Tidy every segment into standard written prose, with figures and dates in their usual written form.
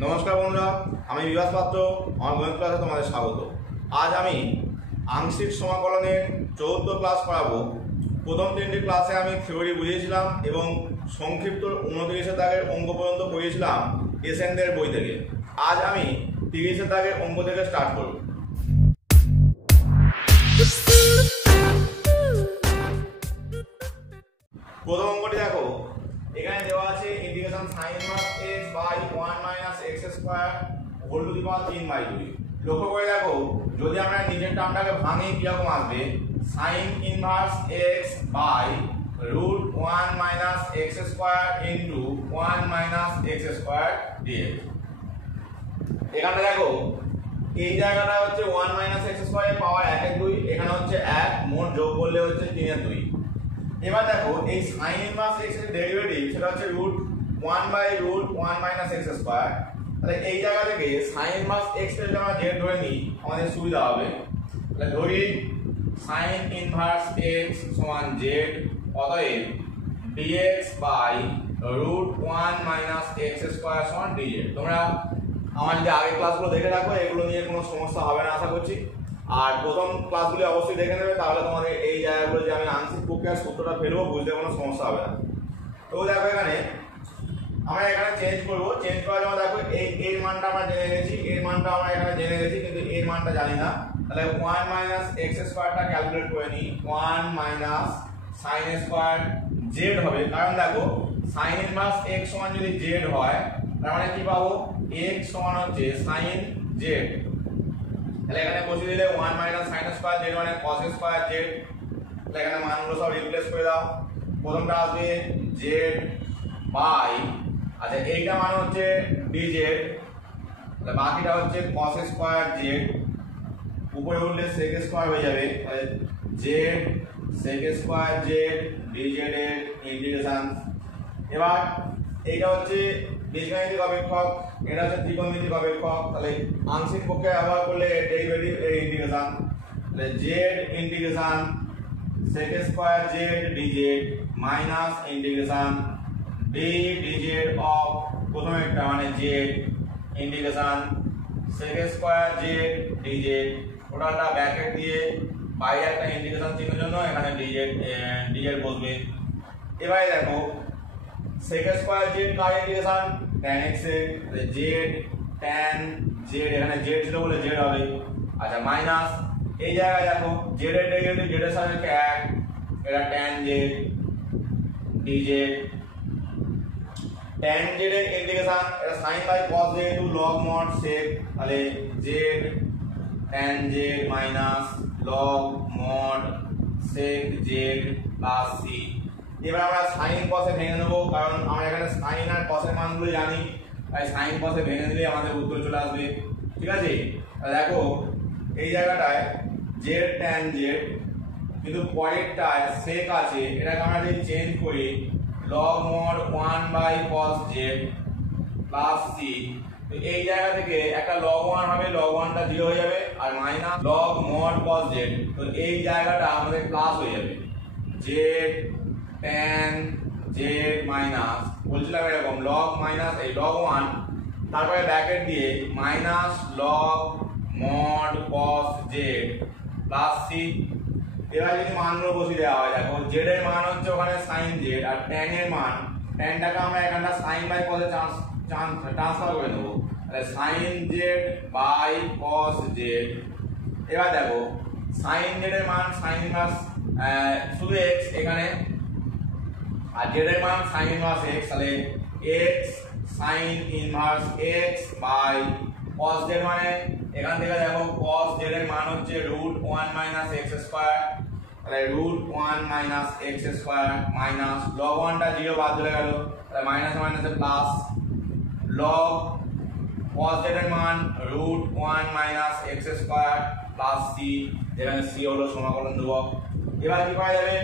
নমস্কার বন্ধুরা, আমি বিভাস পাত্র। আমার গণিত ক্লাসে তোমাদের স্বাগত। আজ আমি আংশিক সমাকলনের 4th ক্লাস করাবো। প্রথম 3টি ক্লাসে আমি থিওরি বুঝিয়েছিলাম এবং সংক্ষিপ্ত 29 দাগের অঙ্ক পর্যন্ত পড়িয়েছিলাম এসএনদের বই থেকে। আজ আমি 30 দাগের অঙ্ক থেকে স্টার্ট করব। প্রথম অঙ্কটি দেখো, এখানে দেওয়া আছে integration sin inverse x by 1 minus x square whole to the power 3/2। লক্ষ্য করে দেখো, যদি আমরা নিচের টার্মটাকে ভাঙি কিরকম আসবে, sin inverse x by root 1 minus x square into 1 minus x square dx। এখানে দেখো এই জায়গাটা হচ্ছে 1 মাইনাস x স্কয়ারের পাওয়ার 1 এর 2, এখানে হচ্ছে 1, মোট যোগ করলে হচ্ছে 3 এর 2। এবার দেখো এই sin ইনভার্স x এর ডেরিভেটিভ সেটা হচ্ছে root 1 by root 1 minus x square. তাহলে এই জায়গা থেকে sin ইনভার্স x এর যদি আমরা z ধরে নিই আমাদের সুবিধা হবে। তাহলে ধরি sin ইনভার্স x সমান z, অতএব dx by root 1 minus x square সমান dz। তোমরা আমার যদি আগের ক্লাসগুলো দেখে রাখো, এগুলো নিয়ে কোনো সমস্যা হবে না আশা করছি। আর প্রথম ক্লাসগুলি অবশ্যই দেখে নেবে, তাহলে তোমাদের এই জায়গাগুলো যে আমি আংশিক প্রক্রিয়ার সূত্রটা ফেলবো বুঝতে কোনো সমস্যা হবে না। তো দেখো এখানে আমরা এখানে চেঞ্জ করবো। চেঞ্জ করার জন্য দেখো এই এর মানটা আমরা জেনে গেছি, এর মানটা আমরা এখানে জেনে গেছি, কিন্তু এর মানটা জানি না। তাহলে 1 মাইনাস x স্কয়ারটা ক্যালকুলেট করে নিই। 1 মাইনাস sin স্কয়ার z হবে, কারণ দেখো sin ইনভার্স x সমান যদি z হয় তার মানে কি পাবো, x সমান হচ্ছে sin z। তাহলে এখানে বসিয়ে দিলে 1 মাইনাস sin স্কয়ার z মানে cos স্কয়ার z। তাহলে এখানে মানগুলো সব রিপ্লেস করে দাও। প্রথমটা আসবে z বাই, আচ্ছা এইটা মান হচ্ছে dz, তাহলে বাকিটা হচ্ছে cos স্কয়ার z, উপরে উঠলে sec স্কয়ার হয়ে যাবে। তাহলে z sec square z dz এর ইন্টিগ্রেশন। এবার এইটা হচ্ছে বীজগাণিতিক অপেক্ষক, এটা হচ্ছে ত্রিকোণমিতিক অপেক্ষক। তাহলে আংশিক প্রক্রিয়া ব্যবহার করলে ডেরিভেটিভ এর ইন্টিগ্রেশন। তাহলে z integration sec square z dz minus integration d dz of প্রথম একটা মানে z integration sec square z dz, ওটাটা ব্র্যাকেট দিয়ে বাইরে একটা ইন্টিগ্রেশন চিহ্নের জন্য এখানে dz বসবে। এবারে দেখো sec স্কয়ার z কার ইন্টিগ্রেশন, tan x এর, তাহলে z tan z, এখানে z ছিল বলে z হবে। আচ্ছা মাইনাস এই জায়গায় দেখো z এর ডেরিভেটিভ z এর সাপেক্ষে 1, এটা tan z dz। tan z এর ইন্টিগ্রেশন, এটা sin by cos z to log mod sec, তাহলে z tan z minus log mod sec z plus c। এবার আমরা sin cos এ ভেঙে নেব, কারণ আমরা এখানে sin আর cos এর মানগুলো জানি, তাই sin cos এ ভেঙে দিলে আমাদের উত্তর চলে আসবে। ঠিক আছে, তাহলে দেখো এই জায়গাটায় z tan z, কিন্তু পরেরটায় sec আছে, এটাকে আমরা যদি চেঞ্জ করি log mod 1 by cos z plus c, তো এই জায়গা থেকে একটা log 1 হবে, log 1টা 0 হয়ে যাবে, আর minus log mod cos z, তো এই জায়গাটা আমাদের প্লাস হয়ে যাবে। z tan z মাইনাস বলছিলাম এরকম log মাইনাস এই log 1, তারপরে ব্র্যাকেট দিয়ে minus log mod cos z plus c। এবার যদি মানগুলো বসিয়ে দেওয়া হয়, দেখো z এর মান হচ্ছে ওখানে sin z, আর tan এর মান, tanটাকে আমরা এখানটা sin বাই cos এ ট্রান্সফার করে দেবো। তাহলে sin z by cos z। এবার দেখো sin z এর মান sin ইনভার্স শুধু x এখানে, আর z এর মান sin ইনভার্স x, তাহলে x sin inverse x by cos z মানে এখান থেকে দেখো cos z এর মান হচ্ছে রুট 1 মাইনাস x স্কয়ার, তাহলে root 1 minus x square minus log 1টা 0 বাদ চলে গেল, তাহলে মাইনাস মাইনাসে প্লাস log cos z এর মান root 1 minus x square plus c, যেখানে c হলো সমাকলন ধ্রুবক। এবার কি পাওয়া যাবে,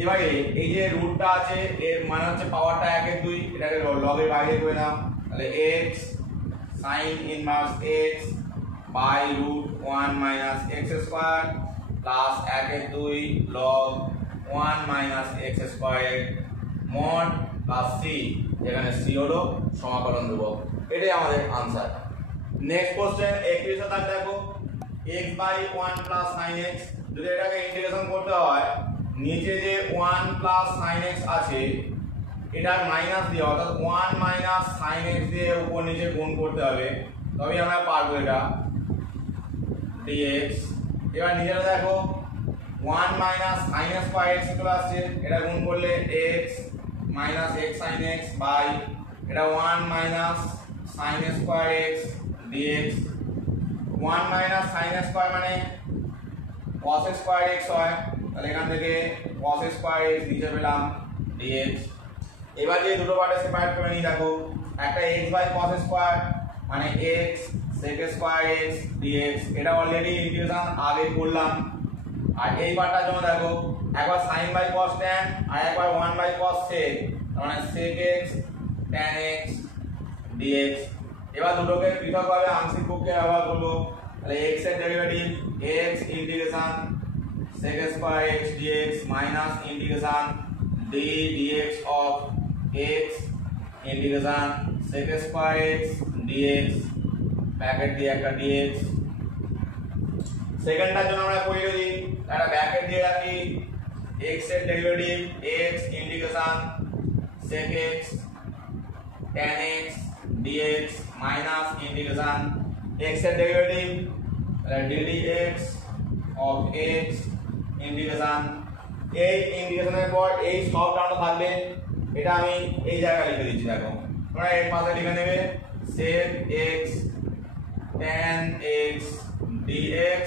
এবারে এই যে রুটটা আছে এর মানে হচ্ছে পাওয়ারটা 1 এর 2, এটাকে log এর বাইরে করে নাও। তাহলে x sin inverse x by root 1 minus x square plus 1 এর 2 log 1 minus x square mod plus c, যেখানে c হলো সমাকলন ধ্রুবক। এটাই আমাদের आंसर। নেক্সট কোশ্চেন 31 শতাংশ দেখো x by 1 plus sin x, যদি এটাকে ইন্টিগ্রেশন করতে হয় নিচে যে 1 প্লাস sin x আছে এটার মাইনাস দিয়ে অর্থাৎ 1 মাইনাস sin x দিয়ে উপর নিচে গুণ করতে হবে, তবেই আমরা পারবো এটা dx। এবার নিচেটা দেখো 1 মাইনাস sin স্কয়ার x চলে আসছে, এটা গুণ করলে x minus x sin x by এটা 1 minus sin square x dx। 1 minus sin square মানে cos স্কয়ার x হয়, তাহলে এখান থেকে cos স্কয়ার x নিচে পেলাম dx। এবার যে দুটো পার্টে সেপারেট করে নিই দেখো, একটা x বাই cos স্কয়ার মানে x sec square x dx, এটা অলরেডি ইন্টিগ্রেশন আগে করলাম। আর এই পার্টটার জন্য দেখো একবার sin বাই cos tan আর একবার 1 বাই cos sec, মানে sec x tan x dx। এবার দুটোকে পৃথকভাবে আংশিক পক্ষে ব্যবহার করব, তাহলে x এর derivative x integration sec square x dx minus integration d dx of x integration sec square x dx bracket দিয়ে একটা dx। সেকেন্ডটার জন্য আমরা করি যদি একটা ব্র্যাকেট দিয়ে রাখি x এর derivative x integration sec x tan x dx minus integration x এর derivative ddx of x integration. এই ইন্টিগ্রেশনের পর এই সব টার্মটা থাকবে, এটা আমি এই জায়গায় লিখে দিচ্ছি দেখো, তোমরা এর পাশে লিখে নেবে sec x tan x dx,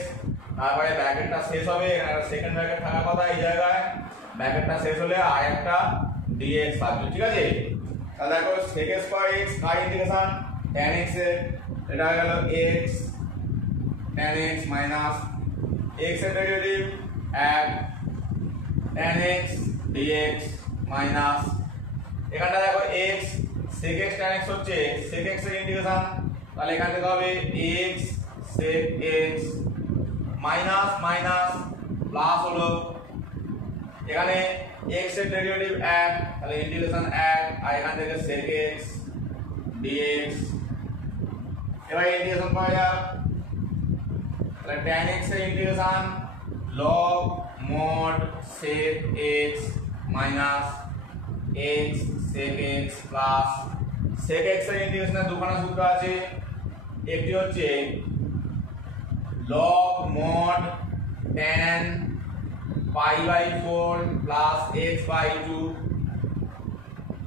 তারপরে ব্র্যাকেটটা শেষ হবে, এখানে সেকেন্ড ব্র্যাকেট থাকার কথা, এই জায়গায় ব্র্যাকেটটা শেষ হলে আর একটা dx থাকবে, ঠিক আছে। তাহলে দেখো sec স্কয়ার x কার ইন্টিগ্রেশন tan x এর, এটা হয়ে গেল x tan x minus x এর derivative tan x dx minus এখানটা দেখো x sec x tan x হচ্ছে sec x এর ইন্টিগ্রেশন, তাহলে এখান থেকে হবে x sec x minus minus plus হলো এখানে x এর ডেরিভেটিভ 1, তাহলে ইন্টিগ্রেশন 1 আর এখান থেকে sec x dx। এবার ইন্টিগ্রেশন করা যাক, তাহলে tan x এর integration log mod sec x minus x sec x plus sec x এর ইন্টিগ্রেশনের দুখানা সূত্র আছে, একটি হচ্ছে log mod tan pi by 4 plus x by 2,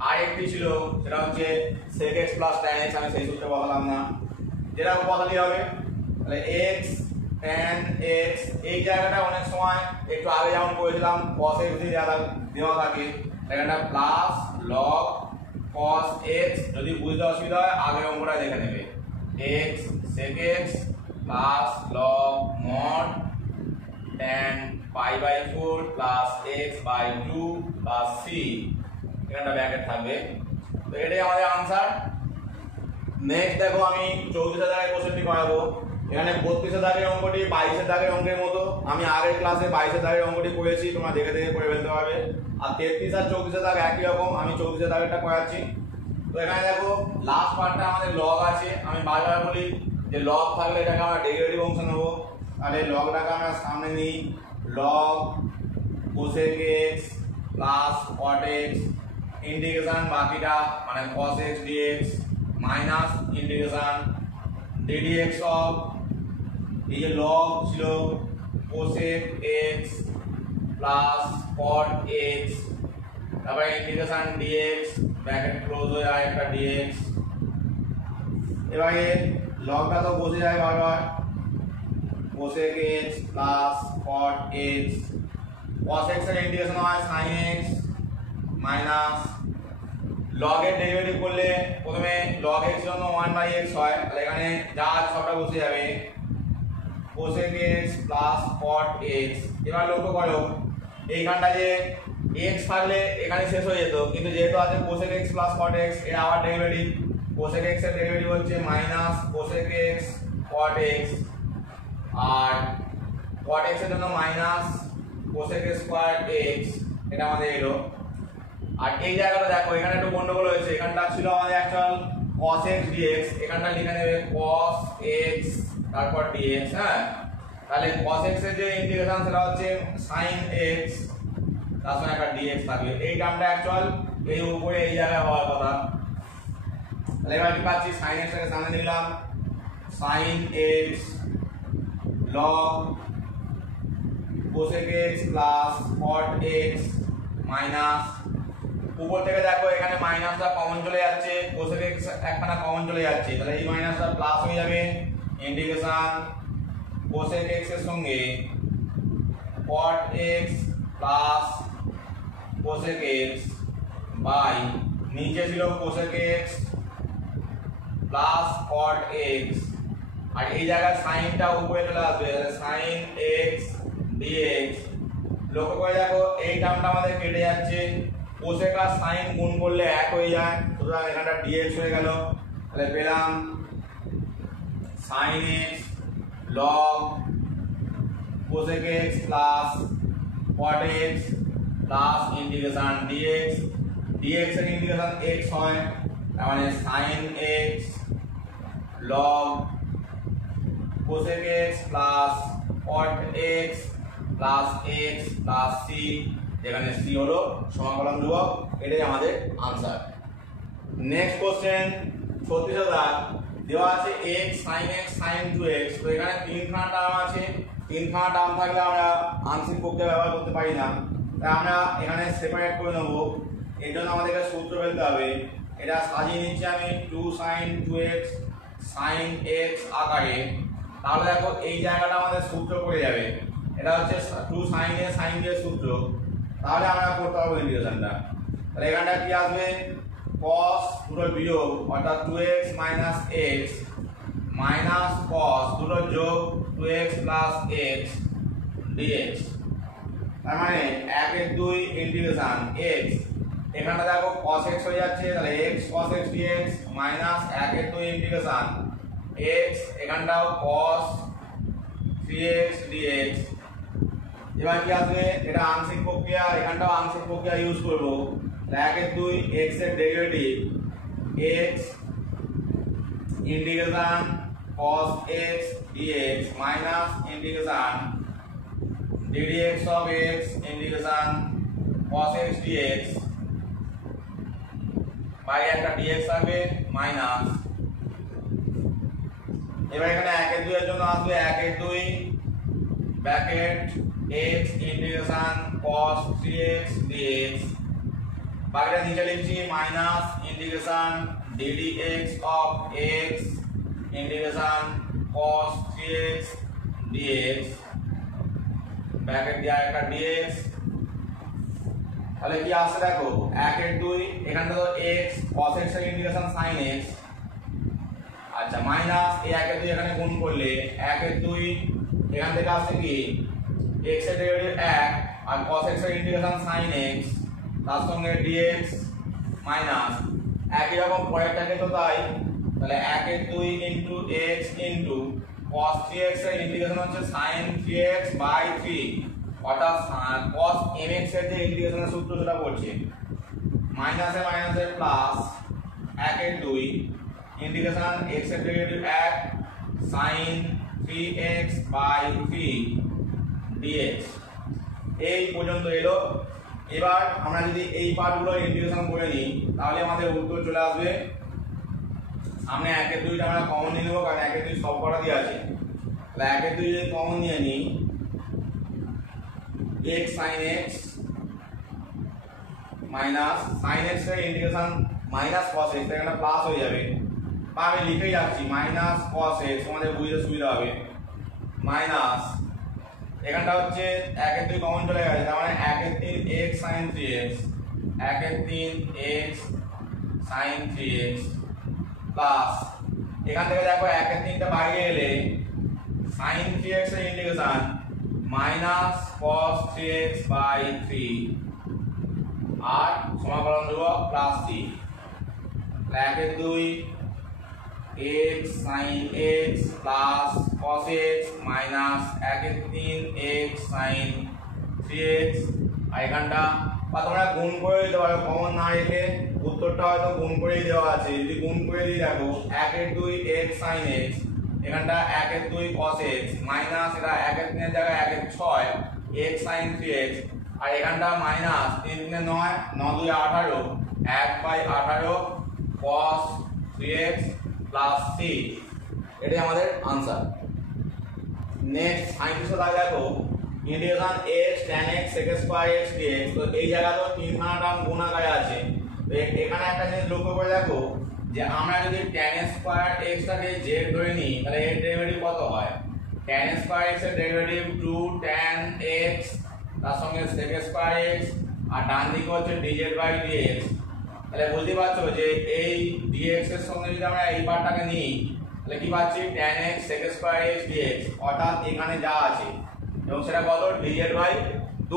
আর একটি ছিল সেটা হচ্ছে sec x plus tan x, আমি সেই সূত্রে বসালাম না, যেটা বসালেই হবে। তাহলে x tan x এই জায়গাটা অনেক সময় একটু আগে যেমন করেছিলাম cos x দিয়ে দেওয়া থাকে, এখানটা প্লাস log cos x, যদি বুঝতে অসুবিধা হয় আগের অঙ্কটা দেখে নেবে, x sec x plus log mod tan pi by 4 plus x by 2 plus c, এখানটা ব্র্যাকেট থাকবে। তো এটাই আমাদের आंसर। নেক্সট দেখো আমি 34 দাগের কোশ্চেনটি করাবো, এখানে 32 দাগের অঙ্কটি 22 দাগের অঙ্কের মতো, আমি আগের ক্লাসে 22 দাগের অঙ্কটি করেছি, তোমরা দেখে দেখে করে ফেলতে পারবে। আর 33 আর 34 দাগ একই রকম, আমি 34 দাগেরটা করাচ্ছি। তো এখানে দেখো লাস্ট পার্টটা আমাদের লগ আছে, আমি বারবার বলি যে লগ থাকলে এটাকে আমরা ডেরিভেটিভ অংশ নেব, তাহলে লগটাকে আমরা সামনে নিই log cosec x plus cot x integration বাকিটা মানে cos x dx minus integration ddx of এই যে log ছিল cosec x plus cot x, তারপরে ইন্টিগ্রেশন dx ব্র্যাকেট ক্লোজ হয়ে যায় একটা dx। এবারে লগটা তো বসে যায় বারবার, cosec x plus cot x, cos x এর ইন্টিগ্রেশন হয় sin x মাইনাস log এর ডেরিভেটিভ করলে প্রথমে log x জন্য 1/x হয়, তাহলে এখানে যা আছে সবটা বসে যাবে cosec x plus cot x। এবার লক্ষ্য করো এইখানটা যে x থাকলে এখানে শেষ হয়ে যেত, কিন্তু যেহেতু আছে cosec x plus cot x, এর আবার ডেরিভেটিভ cosec x এর ডেরিভেটিভ হচ্ছে minus cosec x cot x, আর cot x এর জন্য মাইনাস cosec স্কয়ার x, এটা আমাদের এলো। আর এই জায়গাটা দেখো এখানে একটু গন্ডগোল হয়েছে, এখানটা ছিল আমাদের অ্যাকচুয়াল cos x dx এখানটা লিখে নেবে cos x তারপর dx। হ্যাঁ, তাহলে cos x এর যে ইন্টিগ্রেশন সেটা হচ্ছে sin x তার সঙ্গে একটা dx থাকবে। এই টার্মটা অ্যাকচুয়াল এই উপরে এই জায়গায় হওয়ার কথা। তাহলে এবার কি পাচ্ছি, sin x এর সামনে নিলাম sin x log cosec x plus cot x minus, উপর থেকে দেখো এখানে মাইনাসটা কমন চলে যাচ্ছে, cosec x একখানা কমন চলে যাচ্ছে, তাহলে এই মাইনাসটা প্লাস হয়ে যাবে। ইন্টিগ্রেশন cosec x এর সঙ্গে cot x plus cosec x by নিচে ছিল cosec x plus cot x, আর এই জায়গায় সাইনটা উপরে চলে আসবে, sin x dx। লক্ষ্য করে দেখো এই টার্মটা আমাদের কেটে যাচ্ছে, cosec আর sin গুণ করলে এক হয়ে যায়, সুতরাং এখানটা dx হয়ে গেল। তাহলে পেলাম sin x log cosec x plus cot x plus integration dx, dx এর ইন্টিগ্রেশন x হয়, তার মানে sin x log cosec x plus cot x plus x plus c, যেখানে c হলো সমাকলন ধ্রুবক। এটাই আমাদের আনসার। নেক্সট কোশ্চেন 36,000 দেওয়া আছে x sin x sin 2x। তো এখানে তিনখানা টার্ম আছে, তিনখানা টার্ম থাকলে আমরা আংশিক প্রক্রিয়া ব্যবহার করতে পারি না, তাই আমরা এখানে সেপারেট করে নেব। এর জন্য আমাদেরকে সূত্র ফেলতে হবে। এটা সাজিয়ে নিচ্ছি আমি 2 sin 2x sin x আকারে। তাহলে দেখো এই জায়গাটা আমাদের সূত্র পড়ে যাবে, এটা হচ্ছে 2 sin a sin b এর সূত্র। তাহলে আমরা করতে পারবো ইন্টিগ্রেশনটা। তাহলে এখানটা কি আসবে, cos দুটো বিয়োগ অর্থাৎ 2x minus x minus cos দুটো যোগ 2x plus x dx। তার মানে 1 এর 2 ইন্টিগ্রেশন x, এখানটা দেখো cos x হয়ে যাচ্ছে, তাহলে x cos x dx minus 1 এর 2 integration x, এখানটাও cos 3x dx। এবার কি আসবে, এটা আংশিক প্রক্রিয়া, এখানটাও আংশিক প্রক্রিয়া ইউজ করব। 1 এর 2 x এর derivative x integration cos x dx minus integration ddx of x integration cos x dx by একটা dx হবে মাইনাস। এবার এখানে 1 এর 2 এর জন্য আসবে 1 এর 2 bracket x integration cos 3x dx, বাকিটা নিচে লিখছি minus integration ddx of x integration cos 3x dx bracket দিয়ে একটা dx। তাহলে কি আসছে দেখো 1 এর 2, এখানটা তো x cos x এর ইন্টিগ্রেশন sin x, আচ্ছা মাইনাস এই 1 এর 2 এখানে গুণ করলে 1 এর 2 এখান থেকে আসছে কি x এর ডেরিভেটিভ 1 আর cos x এর ইন্টিগ্রেশন sin x তার সঙ্গে dx মাইনাস একই রকম পরেরটাকে তো তাই। তাহলে 1 এর 2 into x into cos 3x এর ইন্টিগ্রেশন হচ্ছে sin 3x বাই 3, অর্থাৎ cos mx এর যে ইন্টিগ্রেশনের সূত্র সেটা বলছে মাইনাসে মাইনাসে প্লাস 1 এর 2 ইন্টিগ্রেশন x এর derivative 1 sin 3x by 3 dx। এই পর্যন্ত এলো। এবার আমরা যদি এই পার্টগুলো ইন্টিগ্রেশন করে নিই তাহলে আমাদের উত্তর চলে আসবে। সামনে 1 এর 2টা আমরা কমন নিয়ে নেব, কারণ 1 এর 2 সব কটা দিয়ে আছে। তাহলে 1 এর 2 যদি কমন নিয়ে নিই x sin x minus sin x এর ইন্টিগ্রেশন মাইনাস cos x, এখানে প্লাস হয়ে যাবে, বা আমি লিখে যাচ্ছি মাইনাস cos x, তোমাদের বুঝতে সুবিধা হবে। মাইনাস এখানটা হচ্ছে 1 এর 2 কমন চলে গেছে, তার মানে 1 এর 3 x sin 3x 1 এর 3 x sin 3x প্লাস এখান থেকে দেখো 1 এর 3টা বাইরে এলে sin 3x এর integration minus cos 3x by 3 আর সমাকলন ধ্রুবক প্লাস c। 1 এর 2 x sin x plus cos x minus 1 এর 3 x sin 3x, আর এখানটা বা তোমরা গুণ করে দিতে পারো কমন না রেখে, উত্তর উত্তরটা হয়তো গুণ করেই দেওয়া আছে, যদি গুণ করে দিই দেখো 1/2 x sin x, এখানটা 1/2 cos x মাইনাস এটা 1/3 জায়গায় 1/6 x sin 3x, আর এখানটা minus 3 3 9 9 2 18 1/18 cos 3x plus c, এটাই আমাদের আনসার। নেক্সট 37 দেখো integration x tan x sec square x dx, তো এই জায়গায় তো তিনখানা টার্ম গুণ আকারে আছে, তো এখানে একটা জিনিস লক্ষ্য করে দেখো যে আমরা যদি tan স্কয়ার x টাকে z ধরে নিই তাহলে এর ডেরিভেটিভ কত হয়, tan স্কয়ার x এর ডেরিভেটিভ 2 tan x তার সঙ্গে sec স্কয়ার x আর ডান দিকে হচ্ছে dz/dx, তাহলে বুঝতে পারছো যে এই dx এর সঙ্গে যদি আমরা এই পার্টটাকে নিই তাহলে কি পাচ্ছি tan x sec square x dx, অর্থাৎ এখানে যা আছে এবং সেটা কত dz/2,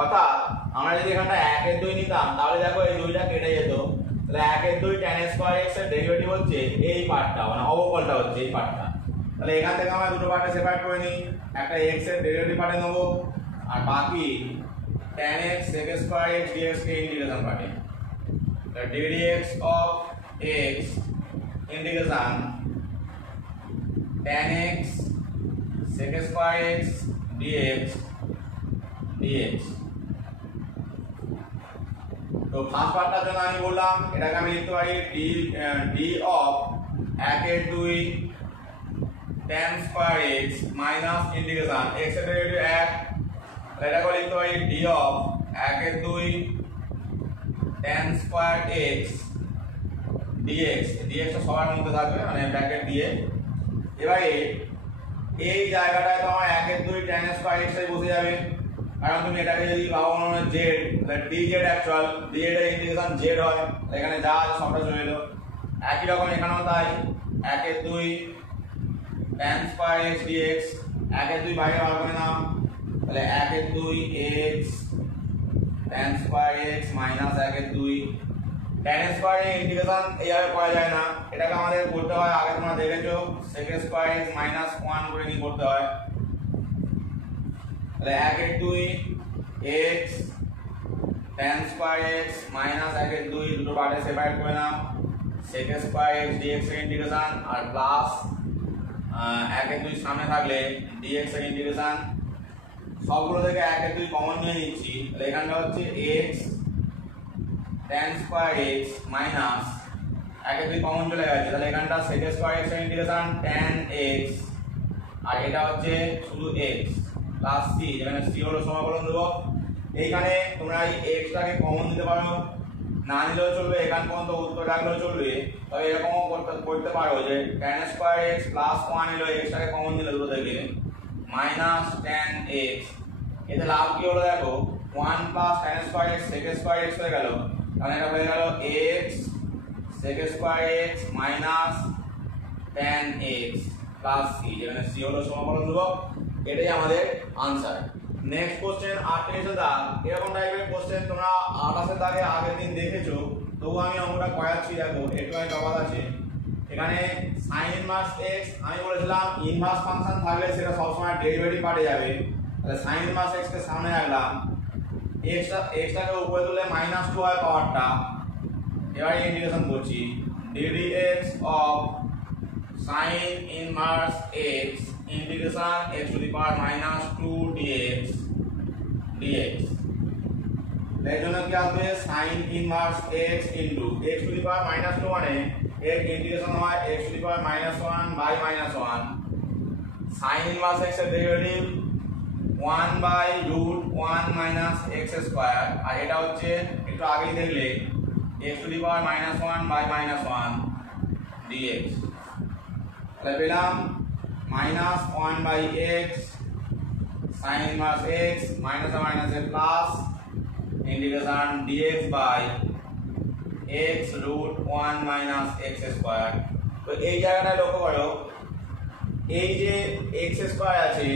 অর্থাৎ আমরা যদি এখানটা 1/2 নিতাম তাহলে দেখো এই দুইটা কেটে যেত, তাহলে 1/2 tan স্কয়ার x এর ডেরিভেটিভ হচ্ছে এই পার্টটা, মানে অবকলনটা হচ্ছে এই পার্টটা, তাহলে এখান থেকে আমরা দুটো পার্টে সেপারেট করে নিই, একটা x এর ডেরিভেটিভ পার্টে নেব আর বাকি tan x sec square x dx কে ইন্টিগ্রেশন পার্টে, তাহলে dx of x integration tan x sec square x dx dx। তো ফার্স্ট পার্টটার জন্য আমি বললাম এটাকে আমি লিখতে পারি d of 1/2 tan square x minus integration x এর ডেরিভেটিভ 1, এটাকে লিখতে পারি d of 1/2 tan square x dx, dx টা সবার মধ্যে থাকবে মানে ব্র্যাকেট দিয়ে। এবারে এই জায়গাটায় তো আমার 1/2 tan স্কয়ার x এর বসে যাবে, কারণ তুমি এটাকে যদি ভাবো মানে z, তাহলে dz অ্যাকচুয়াল dz এর ইন্টিগ্রেশন z হয়, এখানে যা আছে সবটা চলে এলো। একই রকম এখানেও তাই 1/2 tan স্কয়ার x dx, 1/2 বাইরে বার করে নাও, তাহলে 1/2 x tan square x minus 1/2 tan square এর ইন্টিগ্রেশন এইভাবে করা যায় না, এটাকে আমাদের করতে হয় আগে তোমরা দেখেছো sec স্কয়ার x মাইনাস 1 করে নিয়ে করতে হয়, তাহলে 1/2 x tan square x minus 1/2 দুটো পার্টে সেপারেট করে নাও, sec স্কয়ার x dx এর ইন্টিগ্রেশন আর প্লাস 1/2 সামনে থাকলে dx এর ইন্টিগ্রেশন, সবগুলো থেকে 1/2 কমন নিয়ে নিচ্ছি, তাহলে এখানটা হচ্ছে x tan square x minus 1/2 common চলে গেছে, তাহলে এখানটা sec স্কয়ার x এর ইন্টিগ্রেশন tan x আর এটা হচ্ছে শুধু x প্লাস c, যেখানে c হলো সমাকলন ধ্রুবক। এইখানে তোমরা এই x টাকে কমন দিতে পারো, না নিলেও চলবে, এখান পর্যন্ত উত্তর রাখলেও চলবে, তবে এরকমও করতে পারো যে tan স্কয়ার x প্লাস 1 এলো x টাকে কমন দিলে দুটো থেকে মাইনাস tan x, এতে লাভ কি হলো দেখো 1 plus tan square x sec square x হয়ে গেল, তাহলে এটা হয়ে গেল x sec square x minus tan x plus c, যেখানে c হলো সমাকলন ধ্রুবক, এটাই আমাদের আনসার। নেক্সট কোশ্চেন 28 দাগ, এরকম টাইপের কোশ্চেন তোমরা 28 দাগে আগের দিন দেখেছো, তবু আমি অঙ্কটা করাচ্ছি, দেখো একটু তফাৎ আছে। এখানে sin ইনভার্স x আমি বলেছিলাম ইনভার্স ফাংশন থাকলে সেটা সবসময় ডেরিভেটিভ পার্টে যাবে, তাহলে sin ইনভার্স x কে সামনে রাখলাম, x টাকে উপরে তুলে -2 হয় পাওয়ারটা, এবার ইন্টিগ্রেশন করছি dx of sin inverse x integration x to the power -2 dx dx, এর জন্য কি আসবে sin inverse x into x to the power -2 মানে এর ইন্টিগ্রেশন হয় x to the power -1 by -1, sin inverse x এর ডেরিভেটিভ 1/√1 - x স্কয়ার, আর এটা হচ্ছে একটু আগেই দেখলে x to the power -1 by -1 dx, তাহলে পেলাম -1/x sin inverse x minus a minus a plus integration dx by x√1 - x square. তো এই জায়গাটায় লক্ষ্য করো, এই যে x স্কয়ার আছে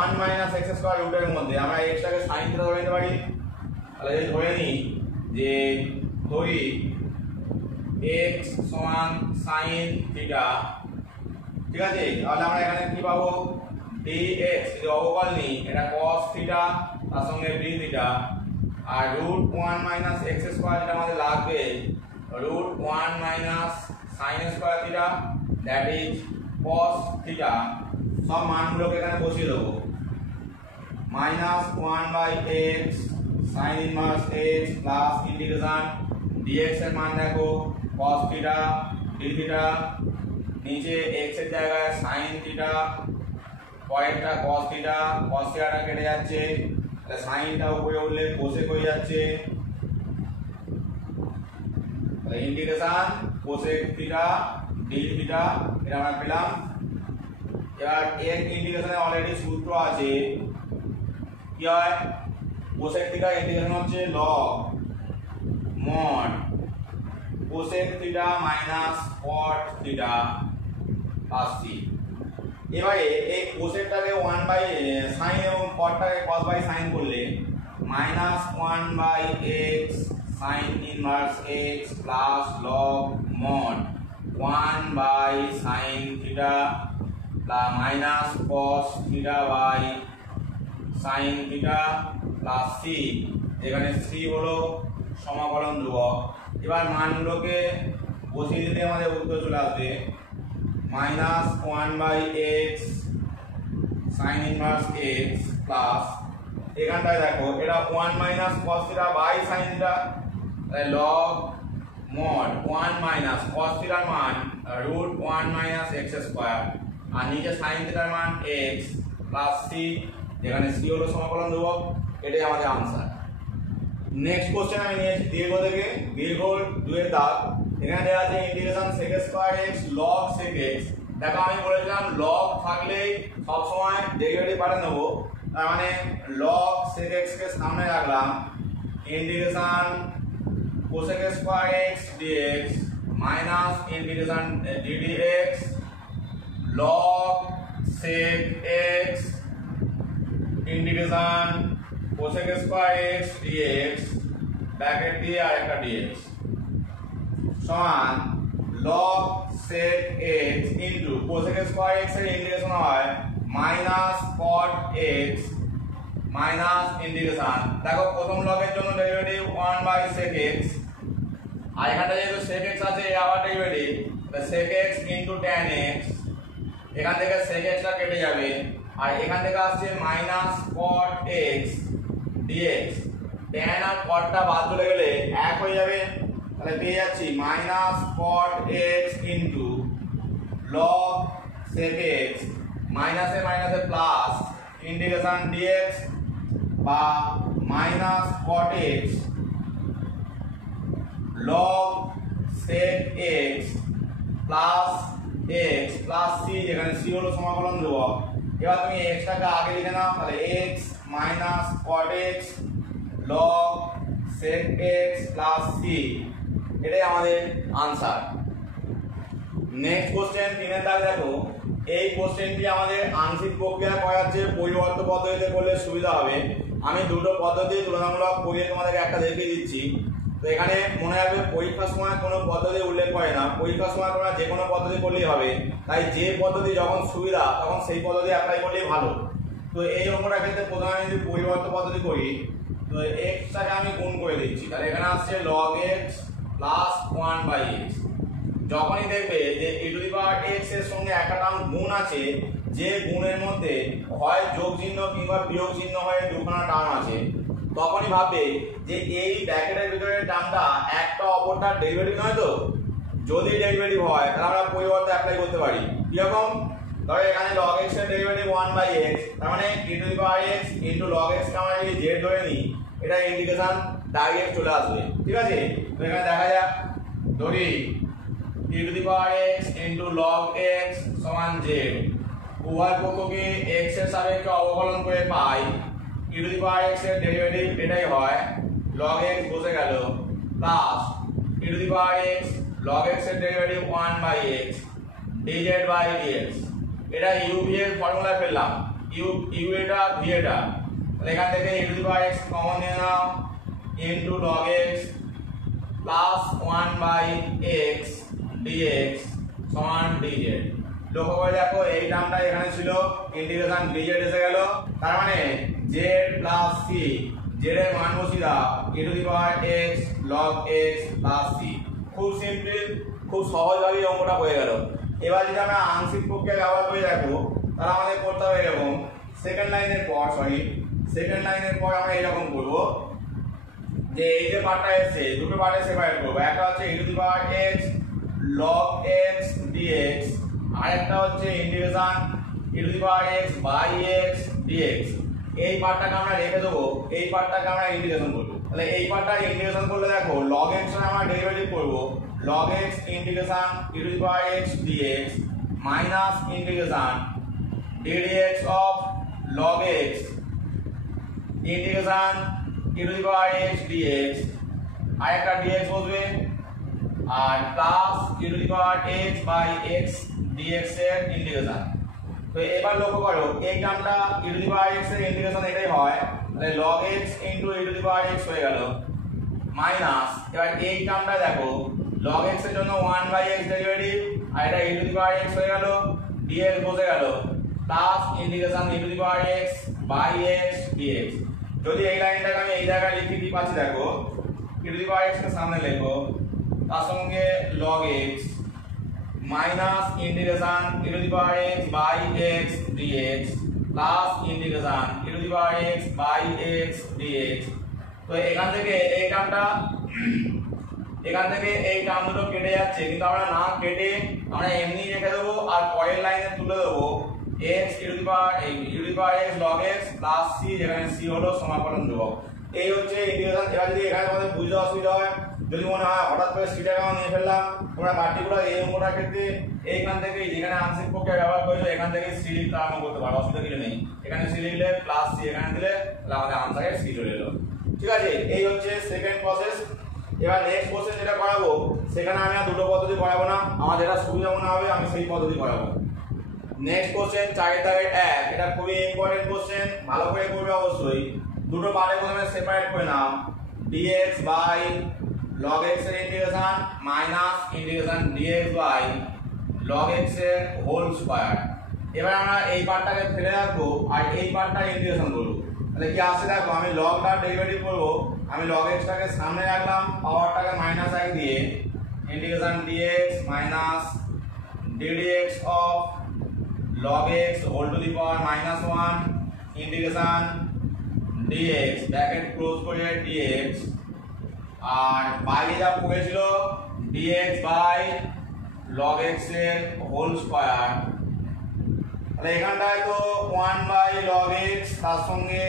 1 - x স্কয়ার রুটের মধ্যে আমরা x টাকে sin থিটা ধরে নিতে পারি, তাহলে যদি ধরে নিই যে ধরি x সমান sin থিটা, ঠিক আছে, তাহলে আমরা এখানে কি পাবো dx, যদি অবকল নিই এটা cos থিটা তার সঙ্গে d থিটা আর রুট 1 মাইনাস এক্স স্কোয়ার যেটা আমাদের লাগবে root 1 minus sine square theta that is cos theta, সব মানগুলোকে এখানে বসিয়ে দেবো। Minus 1 by x sine inverse x plus integration dx এর মান দেখো কস থিটা ডি থিটা, নিচে এক্স এর জায়গায় সাইন থিটা, পরেরটা কস থিটাটা কেটে যাচ্ছে, তাহলে সাইনটা উপরে উঠলে কোসেক হয়ে যাচ্ছে, তাহলে integration cosec theta d theta এটা আমরা পেলাম। এবার এর ইন্টিগ্রেশনে অলরেডি সূত্র আছে, কি হয় কোসেক থিটা ইন্টিগ্রেশন হচ্ছে log mod cosec theta minus cot theta plus c. এবারে এই কোসেকটাকে 1 বাই সাইন এবং কটটাকে কস বাই সাইন করলে minus 1 by x sine inverse x plus log mod 1 by sine theta plus minus cos theta by sine theta plus c, এখানে c হলো সমাকলন ধ্রুবক। এবার মানগুলোকে বসিয়ে দিতে আমাদের উত্তর চলে আসবে minus 1 by x sine inverse x plus এখানটায় দেখো এটা 1 minus cos theta by sine theta, তাহলে লগ মড 1 মাইনাস কস থিটার মান রুট 1 মাইনাস এক্স স্কোয়ার আর নিচে সাইন থিটার মান এক্স প্লাস সি, যেখানে সি হলো সমাকলন ধ্রুবক। এটাই আমাদের আনসার। নেক্সট কোশ্চেন আমি নিয়েছি দীর্ঘ থেকে, দীর্ঘ 2 এর দাগ। এখানে দেওয়া আছে integration sec square x log sec x। দেখো আমি বলেছিলাম log থাকলেই সব সময় ডেরিভেটিভ পাঠিয়ে নেব, তার মানে log sec x কে সামনে রাখলাম, integration cosec square x dx minus integration ddx log sec x integration cosec square x dx bracket দিয়ে আরেকটা dx সমান log sec x into cosec square x এর ইন্টিগ্রেশন হয় minus cot x minus integration, দেখো প্রথম লগের জন্য derivative 1 by sec x, আর এখানে যেহেতু sec x আছে আবার derivative sec x into tan x, এখান থেকে sec x টা কেটে যাবে আর এখান থেকে আসছে minus cot x dx, tan আর cot টা বাদ চলে গেলে এক হয়ে যাবে, তাহলে পেয়ে যাচ্ছি minus cot x into log sec x মাইনাসে মাইনাসে প্লাস ইন্টিগ্রেশন dx বা minus cot x log sec x plus x plus c, যেখানে c হলো সমাকলন ধ্রুবক। এবার তুমি x টাকে আগে লিখে নাও, তাহলে x minus cot x log sec x plus c, এটাই আমাদের আনসার। নেক্সট কোশ্চেন 3 এর দাগ দেখো, এই কোশ্চেনটি আমাদের আংশিক প্রক্রিয়া করা হচ্ছে, পরিবর্তন পদ্ধতিতে করলে সুবিধা হবে। আমি দুটো পদ্ধতি তুলনামূলক করিয়ে তোমাদেরকে একটা দেখিয়ে দিচ্ছি। তো এখানে মনে রাখবে পরীক্ষার সময় কোনো পদ্ধতি উল্লেখ করে না, পরীক্ষার সময় তোমরা যে কোনো পদ্ধতি করলেই হবে, তাই যে পদ্ধতি যখন সুবিধা তখন সেই পদ্ধতি অ্যাপ্লাই করলেই ভালো। তো এই অঙ্কটার ক্ষেত্রে প্রথমে আমি যদি পরিবর্তন পদ্ধতি করি, তো x টাকে আমি গুণ করে দিচ্ছি, তাহলে এখানে আসছে log x plus 1 by x। যখনই দেখবে যে e to the power x এর সঙ্গে একটা টার্ম গুণ আছে, যে গুণের মধ্যে হয় যোগ চিহ্ন কিংবা বিয়োগ চিহ্ন হয়ে দুখানা টার্ম আছে, তখনই ভাববে যে এই ব্র্যাকেটের ভিতরে টার্মটা একটা অপরটার ডেরিভেটিভ নয়। তো যদি ডেরিভেটিভ হয় তাহলে আমরা পরিবর্তন অ্যাপ্লাই করতে পারি। কিরকম? ধরো এখানে log x এর ডেরিভেটিভ 1 বাই x, তার মানে e to the power x into log x কে আমরা যদি z ধরে নিই, এটা ইন্টিগ্রেশন ডাইরেক্ট চলে আসবে। ঠিক আছে, তো এখানে দেখা যাক, ধরি e to the power x into log x সমান z, উভয় পক্ষকে x এর সাপেক্ষে অবকলন করে পাই e to the power x এর ডেরিভেটিভ এটাই হয়, log x বসে গেল plus e to the power x log x এর derivative 1 by x dz by dx। এটা u v এর ফর্মুলা পেলাম, u এটা v এটা, তাহলে এখান থেকে e to the power x common নিয়ে নাও into log x plus 1 by x dx সমান dz। লক্ষ্য করে দেখো এই টার্মটা এখানে ছিল, ইন্টিগ্রেশন dz এসে গেল, তার মানে z প্লাস c, z এর মান বসিয়ে দাও e to the power x log x plus c। খুব সিম্পল, খুব সহজভাবে অঙ্কটা হয়ে গেল। এবার যদি আমরা আংশিক প্রক্রিয়া ব্যবহার করে দেখো তাহলে আমাদের করতে হবে এরকম, সেকেন্ড লাইনের পর আমরা এরকম করব যে এই যে পার্টটা এসেছে দুটো পার্টে সেপারেট করব। একটা হচ্ছে e to the power x log x dx, আর একটা হচ্ছে integration e to the power x by x dx। এই পার্টটাকে আমরা রেখে দেবো, এই পার্টটাকে আমরা ইন্টিগ্রেশন করব। তাহলে এই পার্টটা ইন্টিগ্রেশন করলে দেখো log x এর আমরা ডেরিভেটিভ করব log x integration e to the power x dx minus integration ddx of log x integration e to the power x dx, আর একটা dx বসবে, আর plus e to the power x by x dx এর integration. তো এবার লক্ষ্য করো এই টার্মটা e to the power x এর ইন্টিগ্রেশন এটাই হয়, তাহলে log x into e to the power x হয়ে গেল মাইনাস, এবার এই টার্মটা দেখো log x এর জন্য 1 বাই x ডেরিভেটিভ, আর এটা e to the power x হয়ে গেল, dx বসে গেল plus integration e to the power x by x dx। যদি এই লাইনটাকে আমি এই জায়গায় লিখে কি পাচ্ছি দেখো e to the power x এর সামনে লিখো, তার সঙ্গে log x minus integration e to the power x by x dx plus integration e to the power x by x dx। তো এখান থেকে এই টার্ম দুটো কেটে যাচ্ছে, কিন্তু আমরা না কেটে আমরা এমনি রেখে দেবো, আর পরের লাইনে তুলে দেবো x e to the power x log x plus c, যেখানে c হলো সমাকলন ধ্রুবক। এই হচ্ছে ইন্টিগ্রেশন। এবার যদি এখানে তোমাদের বুঝতে অসুবিধা হয়, যদি মনে হয় হঠাৎ করে সিটাকে আমরা নিয়ে ফেললাম, তোমরা পার্টিকুলার এই অঙ্কটার ক্ষেত্রে এইখান থেকে যেখানে আংশিক প্রক্রিয়া ব্যবহার করেছো এখান থেকে সি লিখতে আরম্ভ করতে পারো, অসুবিধা কিছু নেই। এখানে সি লিখলে প্লাস সি এখানে দিলে তাহলে আমাদের আনসারে সি চলে এলো। ঠিক আছে, এই হচ্ছে সেকেন্ড প্রসেস। এবার নেক্সট প্রসেস যেটা করাবো সেখানে আমি আর দুটো পদ্ধতি করাবো না, আমার যেটা সুবিধা মনে হবে আমি সেই পদ্ধতি করাবো। নেক্সট কোশ্চেন 4-1, এটা খুবই ইম্পর্টেন্ট কোশ্চেন, ভালো করে করবে অবশ্যই। দুটো পার্টে প্রথমে সেপারেট করে নাও, dx বাই log x এর integration minus integration dx by log x এর হোল স্কয়ার। এবার আমরা এই পার্টটাকে ফেলে রাখবো আর এই পার্টটা ইন্টিগ্রেশন করব। তাহলে কি আসছে দেখো, আমি লগটা ডেরিভেটিভ করব, আমি log x টাকে সামনে রাখলাম, পাওয়ারটাকে মাইনাস 1 দিয়ে integration dx minus ddx of log x whole to the power minus 1 integration dx bracket close করে dx, আর বাইরে যা পড়েছিল dx বাই log x এর হোল স্কয়ার। তাহলে এখানটায় তো 1 বাই log x তার সঙ্গে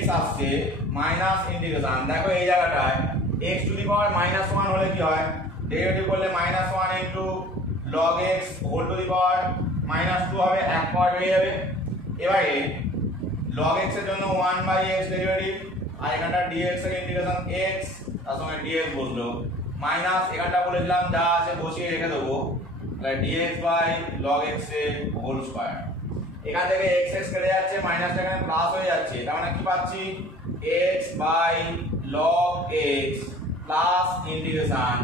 x আসছে মাইনাস ইন্টিগ্রেশন, দেখো এই জায়গাটায় x to the power minus 1 হলে কি হয়, ডেরিভেটিভ করলে minus 1 into log x whole to the power minus 2 হবে, এক পাওয়ার বেরিয়ে যাবে। এবারে log x এর জন্য 1 বাই x ডেরিভেটিভ, আর এখানটা dx এর ইন্টিগ্রেশন x তার সঙ্গে dx বসলো মাইনাস, এখানটা বলেছিলাম যা আছে বসিয়ে রেখে দেবো, তাহলে dx বাই log x এর হোল স্কয়ার। এখান থেকে x x কেটে যাচ্ছে, মাইনাসটা এখানে প্লাস হয়ে যাচ্ছে, তার মানে কি পাচ্ছি x by log x plus integration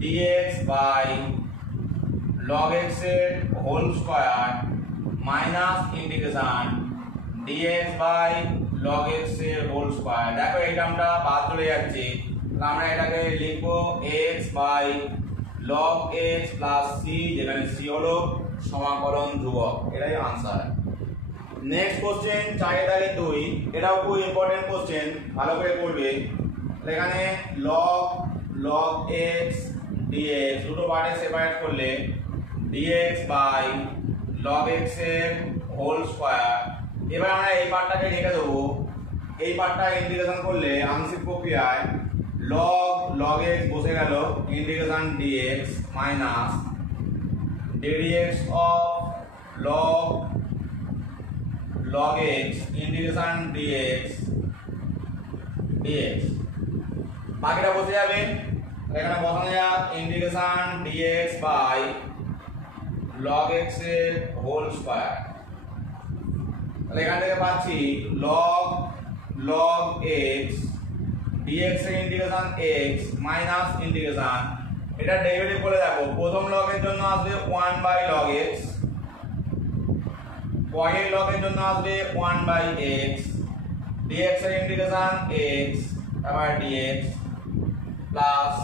dx by log x এর whole square minus integration dx by log x এর হোল স্কয়ার। দেখো এই টার্মটা বাদ চলে যাচ্ছে, তাহলে আমরা এটাকে লিখবো x by log x plus c, যেখানে c হলো সমাকলন ধ্রুবক। এটাই আনসার। নেক্সট কোশ্চেন 4-2, এটাও খুব ইম্পর্টেন্ট কোশ্চেন, ভালো করে করবে। এখানে log x dx দুটো পার্টে সেপারেট করলে dx বাই log x এর হোল স্কয়ার। এবার আমরা এই পার্টটাকে রেখে দেবো, এই পার্টটা ইন্টিগ্রেশন করলে আংশিক প্রক্রিয়ায় log x বসে গেল integration dx minus ddx of log x integration dx বাকিটা বসে যাবে, এখানে বসানো যাক integration dx by log x এর হোল স্কয়ার। তাহলে এখান থেকে পাচ্ছি log x dx এর ইন্টিগ্রেশন x মাইনাস ইন্টিগ্রেশন, এটা ডেরিভেটিভ করে দেখো, প্রথম log এর জন্য আসবে 1 বাই log x, পরের log এর জন্য আসবে 1 বাই x, dx এর ইন্টিগ্রেশন x তারপর dx প্লাস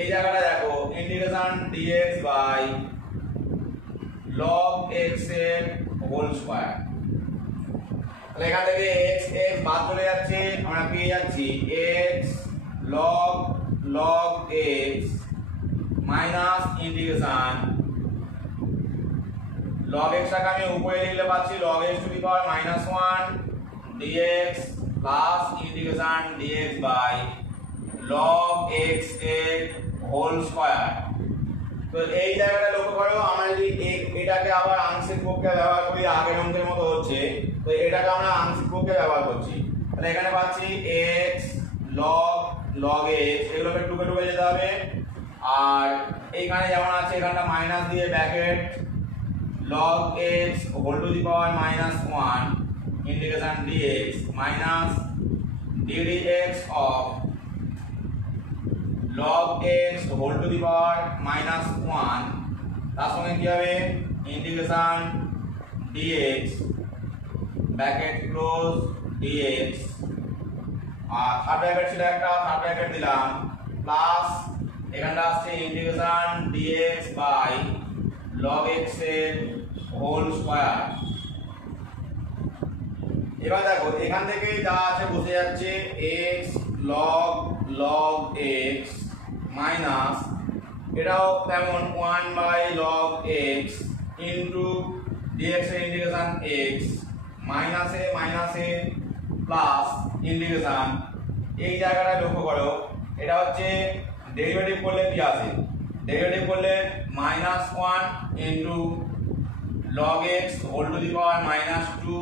এই জায়গাটা দেখো integration dx by log x এর হোল স্কয়ার। তাহলে এখান থেকে x বাদ চলে যাচ্ছে, আমরা পেয়ে যাচ্ছি x log x minus integration log x টাকে আমি উপরে লিখলে পাচ্ছি log x to the power -1 dx plus integration dx by log x এর হোল স্কয়ার। তো এই জায়গাটা লক্ষ্য করো, আমরা যদি এটাকে আবার আংশিক পক্ষে ব্যবহার করি, আগের অঙ্কের মতো হচ্ছে, তো এটাকে আমরা আংশিক পক্ষে ব্যবহার করছি। তাহলে এখানে পাচ্ছি x log x, এগুলোকে টুকে টুকে যেতে হবে। আর এইখানে যেমন আছে এখানটা মাইনাস দিয়ে bracket log x whole to the power -1 integration dx minus ddx of log x whole to the power -1, তার সঙ্গে কি হবে integration dx bracket close dx, আর থার্ড ব্র্যাকেট ছিল একটা, থার্ড ব্র্যাকেট দিলাম প্লাস এখানটা আসছে integration dx by log x এর হোল স্কয়ার। এবার দেখো এখান থেকে যা আছে বসে যাচ্ছে x log x মাইনাস এটাও তেমন 1 by log x into dx এর ইন্টিগ্রেশন x মাইনাসে প্লাস ইন্টিগ্রেশন, এই জায়গাটা লক্ষ্য করো, এটা হচ্ছে ডেরিভেটিভ করলে কি আসে, ডেরিভেটিভ করলে -1 into log x whole to the power -2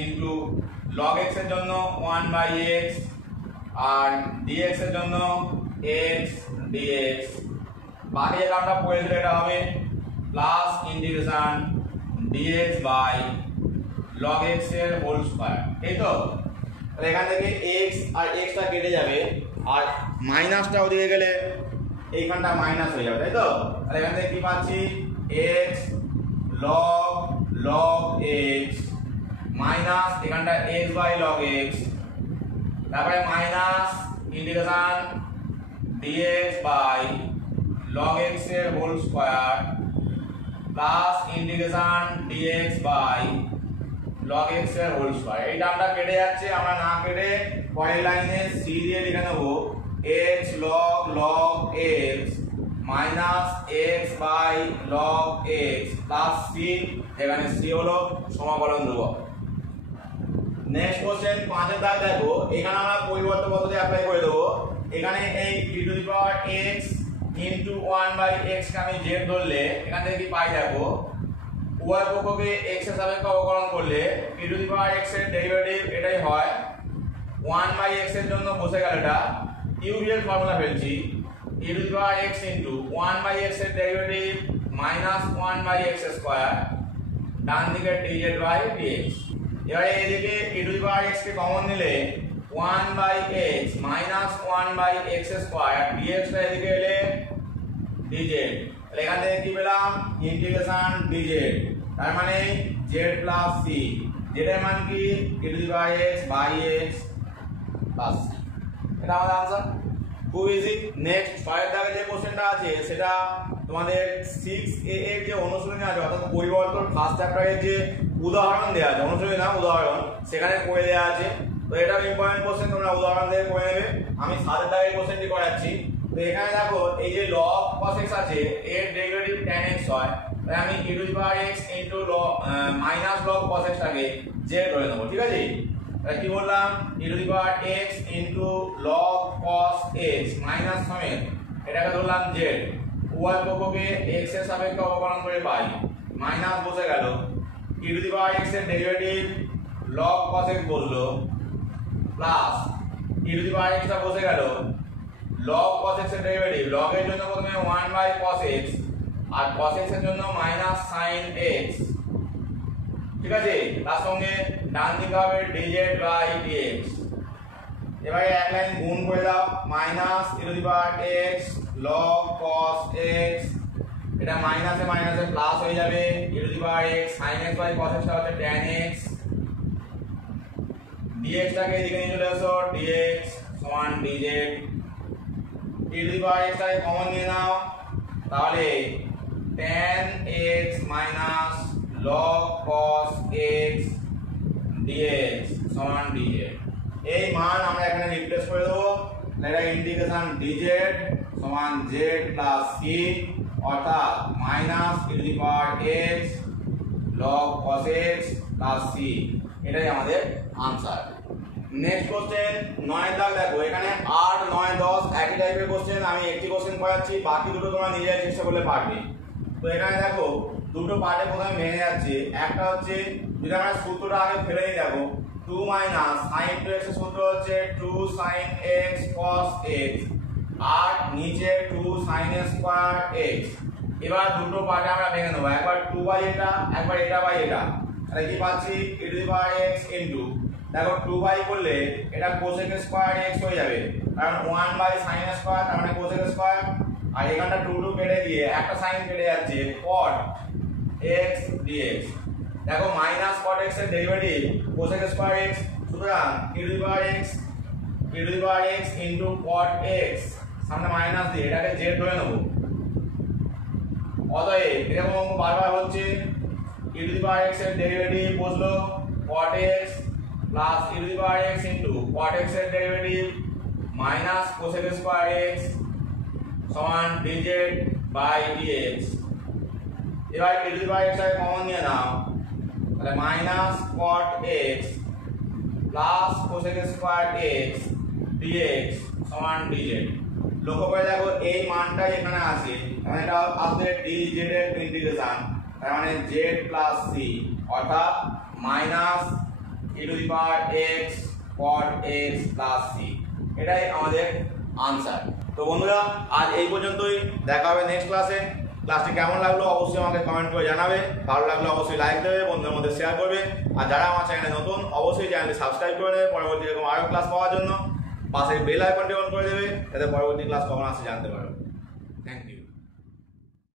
into log x এর জন্য 1 বাই x আর dx এর জন্য x dx, বাকি যে কামটা পড়ে দিলে এটা হবে plus integration dx by log x এর হোল স্কয়ার। এই তো এখান থেকে x আর x টা কেটে যাবে, আর মাইনাসটা ওদিকে গেলে এইখানটা মাইনাস হয়ে যাবে, তাই তো। তাহলে এখান থেকে কি পাচ্ছি x log x মাইনাস এখানটা x বাই log x, তারপরে minus integration dx by log x এর whole square plus integration dx by log x এর হোল স্কয়ার। এই টার্মটা কেটে যাচ্ছে, আমরা না কেটে পরের লাইনে c দিয়ে লিখে নেব h log x minus x by log x plus c, এখানে c হলো সমাকলন ধ্রুবক। নেক্সট কোশ্চেন 5 এর দাগ দেখো, এখানে আমরা পরিবর্তন পদ্ধতি অ্যাপ্লাই করে দেব। এখানে এই e to the power x into 1 by x কে আমি z ধরলে এখান থেকে কি পাই দেখো, উভয় পক্ষকে x এর সাপেক্ষে অবকলন করলে e to the power x এর ডেরিভেটিভ এটাই হয়। 1 বাই x এর জন্য বসে গেল, এটা ইউজুয়াল ফর্মুলা ফেলছি, e to the power x into 1 by x এর derivative minus 1 by x square, ডান দিকে dz বাই dx। এবারে এদিকে e to the power x কে কমন নিলে 1 by x minus 1 by x square dx টা এদিকে এলে dz, তাহলে এখান থেকে কি পেলাম ইন্টিগ্রেশন dz, তার মানে z প্লাস c, z এর মান কি e to the power x by x plus c, এটা আমাদের आंसर। খুব ইজি। নেক্সট 5 দাগে যে কোশ্চেনটা আছে সেটা তোমাদের 6a এর যে অনুশীলনী আছে, অর্থাৎ পরিবর্তন ফার্স্ট চ্যাপ্টারের যে উদাহরণ দেয়া আছে, অনুশীলনী না উদাহরণ, সেখানে করে দেয়া আছে। তো এটা ইম্পর্টেন্ট কোশ্চেন, তোমরা উদাহরণ দিয়ে করে নেবে। আমি 7 দাগের কোশ্চেনটি করাচ্ছি। তো এখানে দেখো এই যে log cos x আছে, এর ডেরিভেটিভ tan x হয়, তাই আমি e to the power x into minus log cos x টাকে z ধরে নেব, ঠিক আছে। তাহলে কি বললাম e to the power x into log cos x minus সমেত এটাকে ধরলাম z, উভয় পক্ষকে x এর সাপেক্ষে অবকলন করে পাই, মাইনাস বসে গেল, e to the power x এর ডেরিভেটিভ log cos x বসলো plus e to the power x টা বসে গেল, log cos x এর ডেরিভেটিভ, log এর জন্য প্রথমে 1 বাই cos x আর cos x এর জন্য মাইনাস sin x, ঠিক আছে। তার সঙ্গে ডান দিকে হবে dz বাই dx। এবারে এক লাইন গুণ করে দাও, minus e to the power x log cos x, এটা মাইনাসে মাইনাসে প্লাস হয়ে যাবে, e to the power x sin x by cos x টা হচ্ছে tan x ডিএক্সটাকে এদিকে নিয়ে চলে আসো, ডিএক্স সমান dz, e to the power এক্সটাকে কমন নিয়ে নাও, তাহলে tan x মাইনাস log cos x dx সমান dz। এই মান আমরা এখানে রিপ্লেস করে দেবো, এটা ইন্টিগ্রেশন dz সমান z প্লাস c, অর্থাৎ minus E to the power x log cos x plus c, এটাই আমাদের আনসার। নেক্সট কোশ্চেন 9 দাগ দেখো, এখানে 8 9 10 একই টাইপের কোশ্চেন, আমি একটি কোশ্চেন করাচ্ছি, বাকি দুটো তোমরা নিজেরাই চেষ্টা করলে পারবে। তো এখানে দেখো দুটো পার্টে প্রথমে ভেঙে যাচ্ছে, একটা হচ্ছে যদি আমরা সূত্রটা আগে ফেলে নিই, দেখো 2 মাইনাস sin 2x এর সূত্র হচ্ছে 2 sin x cos x আর নিচে 2 sin স্কয়ার x। এবার দুটো পার্টে আমরা ভেঙে নেব, একবার 2 বাই এটা, একবার এটা বাই এটা, তাহলে কি পাচ্ছি e to the power x into, দেখো 2 বাই করলে এটা cosec স্কয়ার x হয়ে যাবে, কারণ 1 বাই sin স্কয়ার তার মানে cosec স্কয়ার, আর এখানটা 2 2 কেটে দিয়ে একটা sin কেটে যাচ্ছে cot x dx। দেখো মাইনাস cot x এর ডেরিভেটিভ cosec স্কয়ার x, সুতরাং e to the power x into cot x, সামনে মাইনাস দিয়ে এটাকে z ধরে নেব, অতএব এরকম অঙ্ক বারবার হচ্ছে, e to the power x এর ডেরিভেটিভ বসলো cot x plus e to the power x into cot x এর derivative minus cosec square x সমান dz বাই dx। এবার e to the power x এর কমন নিয়ে নাও, তাহলে minus cot x plus cosec square x dx সমান dz। লক্ষ্য করে দেখো এই মানটাই এখানে আছে, মানে এটা আসলে dz এর ইন্টিগ্রেশন, তার মানে z প্লাস c, অর্থাৎ minus e to the power x cot x plus c, এটাই আমাদের আনসার। তো বন্ধুরা আজ এই পর্যন্তই, দেখা হবে নেক্সট ক্লাসে। ক্লাসটি কেমন লাগলো অবশ্যই আমাকে কমেন্ট করে জানাবে, ভালো লাগলে অবশ্যই লাইক দেবে, বন্ধুদের মধ্যে শেয়ার করবে, আর যারা আমার চ্যানেলে নতুন অবশ্যই চ্যানেলটি সাবস্ক্রাইব করে নেবে পরবর্তী এরকম আরও ক্লাস পাওয়ার জন্য। পাশে বেল আইকনটি অন করে দেবে যাতে পরবর্তী ক্লাস কখন আসে জানতে পারো। Thank you.